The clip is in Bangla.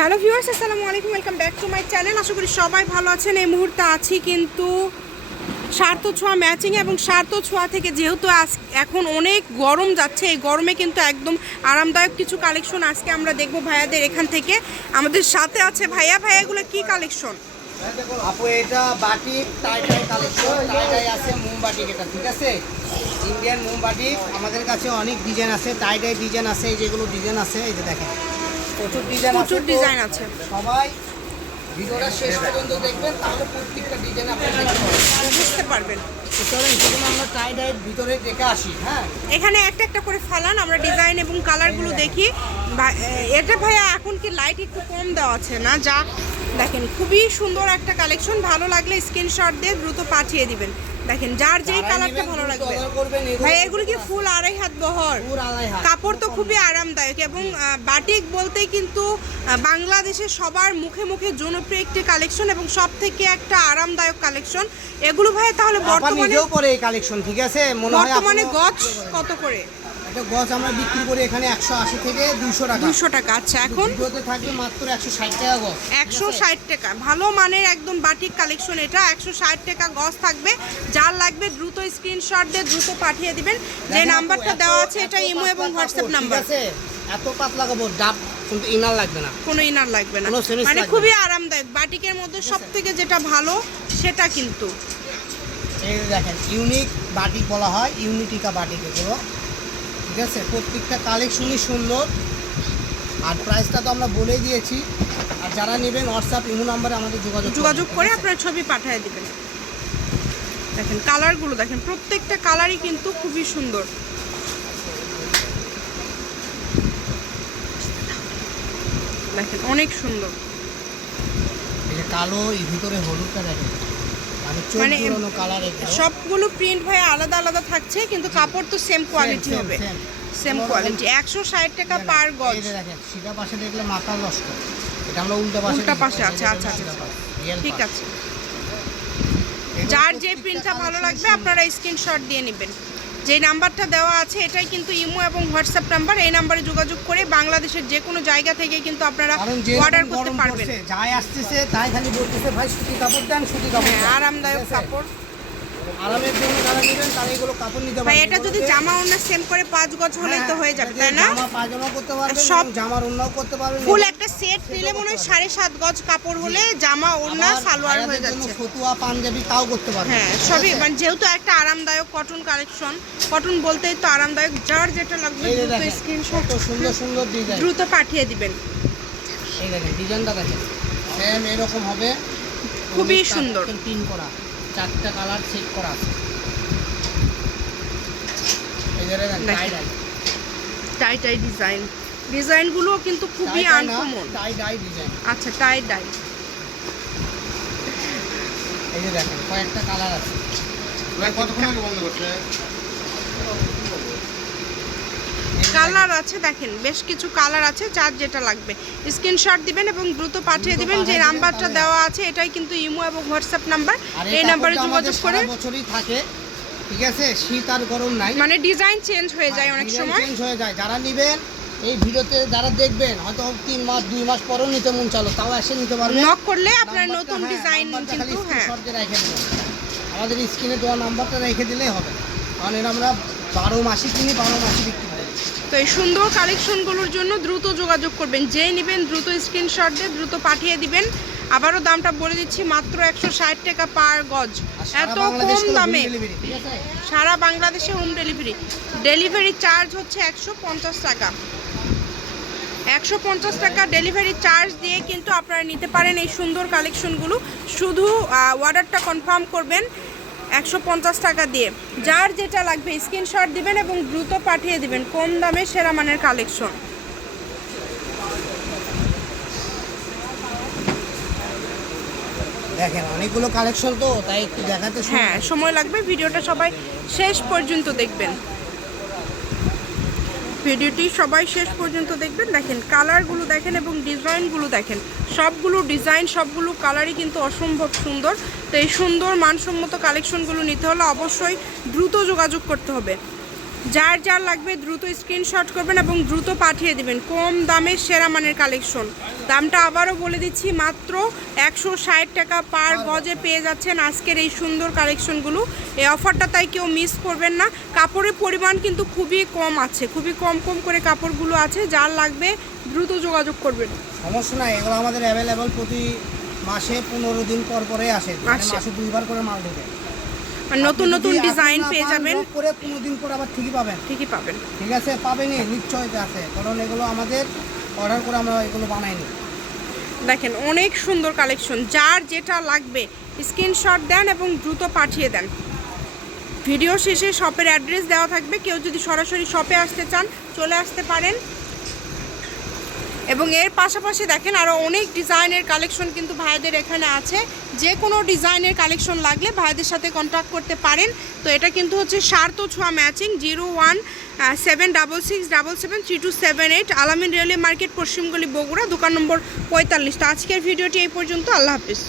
হ্যালো ভিউয়ার্স, আসসালামু আলাইকুম, welcome back to my channel. আশা করি সবাই ভালো আছেন। এই মুহূর্তে আছি কিন্তু স্বার্থ ছোঁয়া ম্যাচিং এবং স্বার্থ ছোঁয়া থেকে যেহেতু আজ এখন অনেক গরম যাচ্ছে, এই গরমে কিন্তু একদম আরামদায়ক কিছু কালেকশন আজকে আমরা দেখব ভাইয়াদের এখান থেকে। আমাদের সাথে আছে ভাইয়া। ভাইয়া, এগুলো কি কালেকশন আপু, এটা বাটিক টাই টাই কালেকশন টাই টাই আছে মোমবাটিক এটা, ঠিক আছে? ইন্ডিয়ান মোমবাটিক আমাদের কাছে অনেক ডিজাইন আছে টাই টাই ডিজাইন আছে যেগুলো ডিজাইন আছে, এই যে দেখেন। প্রচুর ডিজাইন আছে প্রচুর ডিজাইন আছে। সবাই ভিডিওটা শেষ পর্যন্ত দেখবেন তাহলে প্রত্যেকটা ডিজাইন আপনারা বুঝতে পারবেন। সুতরাং চলেন আমরা টাই টাই ভিতরে দেখে আসি হ্যাঁ? এখানে একটা একটা করে ফালান আমরা ডিজাইন এবং কালারগুলো দেখি। এটা ভাইয়া এখন কি লাইট একটু কম দেওয়া আছে না? যা দেখেন খুবই সুন্দর একটা কালেকশন ভালো লাগলে স্ক্রিনশট দিয়ে দ্রুত পাঠিয়ে দিবেন। দেখেন যার যেই কালারটা ভালো লাগবে। ভাই এগুলো কি ফুল আড়াই হাত বহর। কাপড় তো খুবই আরামদায়ক এবং বাটিক বলতেই কিন্তু আহ, বাংলাদেশের সবার মুখে মুখে জনপ্রিয় একটি কালেকশন এবং সব থেকে একটা আরামদায়ক কালেকশন এগুলো ভাই তাহলে বর্তমানে পরে এই কালেকশন ঠিক আছে? মনে হয় বর্তমানে গজ কত করে? একটা গজ আমরা বিক্রি করি এখানে একশো আশি থেকে দুশো টাকা। দুশো টাকা আচ্ছা এখন? থাকবে মাত্র একশো ষাট টাকা গজ একশো ষাট টাকা ভালো মানের একদম বাটিক কালেকশন এটা একশো ষাট টাকা গজ থাকবে। যার লাগবে দ্রুত স্ক্রিনশট দিয়ে দ্রুত পাঠিয়ে দিবেন। যে নাম্বারটা দেওয়া আছে এটা ইমো এবং হোয়াটসঅ্যাপ নাম্বার। আছে? এত পাতলা কাপড় ডাব কিন্তু ইনার লাগবে না। কোনো ইনার লাগবে না। মানে খুবই আরামদায়ক। বাটিকের মধ্যে সব থেকে যেটা ভালো সেটা কিন্তু। এই দেখেন ইউনিক বাটিক বলা হয় ইউনিটিকা বাটিক এগুলো। ঠিক আছে? প্রত্যেকটা কালেকশনই সুন্দর। আর প্রাইসটা তো আমরা বলেই দিয়েছি। আর যারা নেবেন হোয়াটসঅ্যাপ ইমো নাম্বারে আমাদের যোগাযোগ যোগাযোগ করে আপনার ছবি পাঠিয়ে দেবেন। দেখেন কালারগুলো দেখেন প্রত্যেকটা কালারই কিন্তু খুবই সুন্দর। দেখেন অনেক সুন্দর। কালো এই ভিতরে হলুদটা দেখেন। মানে মানে সবগুলো প্রিন্ট ভাই আলাদা আলাদা থাকছে কিন্তু কাপড় তো সেম কোয়ালিটি হবে। সেম কোয়ালিটি একশো ষাট টাকা পার গজ। পাশে দেখলে মাথা নষ্ট। এটা আমরা উল্টা পাশে উল্টা পাশে এই আছে, আচ্ছা, আচ্ছা, ঠিক আছে। যার যে প্রিন্টটা ভালো লাগবে। আপনারা স্ক্রিনশট দিয়ে নেবেন। যে নাম্বারটা দেওয়া আছে এটাই কিন্তু ইমো এবং হোয়াটসঅ্যাপ নাম্বার। এই নাম্বারে যোগাযোগ করে বাংলাদেশের যে কোনো জায়গা থেকে কিন্তু আপনারা অর্ডার করতে পারবেন। যাই আসতেছে তাই খালি বলতেছে ভাই সুতি কাপড় দেন সুতি কাপড় হ্যাঁ আরামদায়ক কাপড়। আরামের জন্য যারা নেবেন তারা এগুলো কাপড় নিতে পারবেন। এটা যদি জামা ওড়না সেম করে পাঁচ গজ হলেই তো হয়ে যাবে তাই না? জামা পায়জামা করতে পারবেন সব- জামার অন্যও করতে পারবেন ফুল একটা সেট নিলে মনে হয় সাড়ে সাত গজ কাপড় হলে জামা ওড়না সালোয়ার হয়ে যাচ্ছে। ফতুয়া পাঞ্জাবি তাও করতে পারবেন। হ্যাঁ সবই মানে যেহেতু একটা আরামদায়ক কটন কালেকশন কটন বলতেই তো আরামদায়ক যার যেটা লাগবে দ্রুত স্ক্রিনশট সুন্দর সুন্দর ডিজাইন দ্রুত পাঠিয়ে দিবেন। এই দেখেন ডিজাইনটা দেখেন। সেম এরকম হবে। খুবই সুন্দর। পিন করা। চারটা কালার সেট করা আছে। টাই টাই টাই ডিজাইন ডিজাইনগুলো কিন্তু খুবই আনকমন টাই ডাই ডিজাইন আচ্ছা টাই ডাই এই যে দেখেন কয়েকটা কালার আছে। কতক্ষণ আগে বন্ধ করছে? কালার আছে দেখেন বেশ কিছু কালার আছে যার যেটা লাগবে। স্ক্রিনশট দিবেন এবং দ্রুত পাঠিয়ে দিবেন যে নাম্বারটা দেওয়া আছে এটাই কিন্তু ইমো এবং হোয়াটসঅ্যাপ নাম্বার এই নাম্বারে যোগাযোগ করে বছরই থাকে ঠিক আছে? শীত আর গরম নাই। মানে ডিজাইন চেঞ্জ হয়ে যায় অনেক সময়। চেঞ্জ হয়ে যায়। যারা নেবেন এই ভিডিওতে যারা দেখবেন হয়তো তিন মাস দুই মাস পরেও নিতে মন চালো তাও এসে নিতে পারবেন। নক করলে আপনার নতুন হ্যাঁ, ডিজাইন কিন্তু হ্যাঁ। রেখে দেবেন। আমাদের স্ক্রিনে দেওয়া নাম্বারটা রেখে দিলেই হবে। কারণ আমরা বারো মাসে কিনি বারো মাসে বিক্রি করি তো এই সুন্দর কালেকশনগুলোর জন্য দ্রুত যোগাযোগ করবেন। যেই নেবেন দ্রুত স্ক্রিনশট দিয়ে দ্রুত পাঠিয়ে দিবেন। আবারও দামটা বলে দিচ্ছি মাত্র একশো ষাট টাকা পার গজ। এত কম দামে। সারা বাংলাদেশে হোম ডেলিভারি ডেলিভারি চার্জ হচ্ছে একশো পঞ্চাশ টাকা। একশো পঞ্চাশ টাকা ডেলিভারি চার্জ দিয়ে কিন্তু আপনারা নিতে পারেন এই সুন্দর কালেকশনগুলো শুধু অর্ডারটা কনফার্ম করবেন। একশো পঞ্চাশ টাকা দিয়ে। যার যেটা লাগবে স্ক্রিনশট দিবেন এবং দ্রুত পাঠিয়ে দিবেন কম দামে সেরা মানের কালেকশন দেখেন অনেকগুলো কালেকশন তো তাই একটু দেখাতে হ্যাঁ সময় লাগবে ভিডিওটা সবাই শেষ পর্যন্ত দেখবেন। ভিডিওটি সবাই শেষ পর্যন্ত দেখবেন। দেখেন কালারগুলো দেখেন এবং ডিজাইনগুলো দেখেন। সবগুলো ডিজাইন, সবগুলো কালারই কিন্তু অসম্ভব সুন্দর। তো এই সুন্দর মানসম্মত কালেকশনগুলো নিতে হলে অবশ্যই দ্রুত যোগাযোগ করতে হবে। যার যার লাগবে দ্রুত স্ক্রিনশট করবেন এবং দ্রুত পাঠিয়ে দিবেন। কম দামে সেরা মানের কালেকশন দামটা আবারও বলে দিচ্ছি মাত্র একশো ষাট টাকা পার গজে পেয়ে যাচ্ছেন আজকের এই সুন্দর কালেকশনগুলো এই অফারটা তাই কেউ মিস করবেন না। কাপড়ের পরিমাণ কিন্তু খুবই কম আছে খুবই কম কম করে কাপড়গুলো আছে। যার লাগবে দ্রুত যোগাযোগ করবেন। সমস্যা নাই এগুলো আমাদের অ্যাভেলেবল প্রতি মাসে পনেরো দিন পর পরে আসে। মানে আসে। মাসে দুইবার করে মাল ঢোকে। আর নতুন নতুন ডিজাইন পেয়ে যাবেন। পরে পনেরো দিন পর আবার ঠিকই পাবেন। ঠিকই পাবেন। ঠিক আছে পাবেনই নিশ্চয়তা আছে। কারণ এগুলো আমাদের অর্ডার করে আমরা এগুলো বানাইনি। দেখেন অনেক সুন্দর কালেকশন যার যেটা লাগবে স্ক্রিনশট দেন এবং দ্রুত পাঠিয়ে দেন। ভিডিও শেষে শপের অ্যাড্রেস দেওয়া থাকবে। কেউ যদি সরাসরি শপে আসতে চান চলে আসতে পারেন। এবং এর পাশাপাশি দেখেন আরও অনেক ডিজাইনের কালেকশন কিন্তু ভাইদের এখানে আছে। যে কোনো ডিজাইনের কালেকশন লাগলে ভাইদের সাথে কন্ট্যাক্ট করতে পারেন। তো এটা কিন্তু হচ্ছে সার্ত ছোঁয়া matching zero one seven double six double seven three two seven eight Alamin railway market পশ্চিমগলি Bogura, দোকান নম্বর পঁয়তাল্লিশ। তো আজকের ভিডিওটি এই পর্যন্ত, আল্লাহ হাফিজ।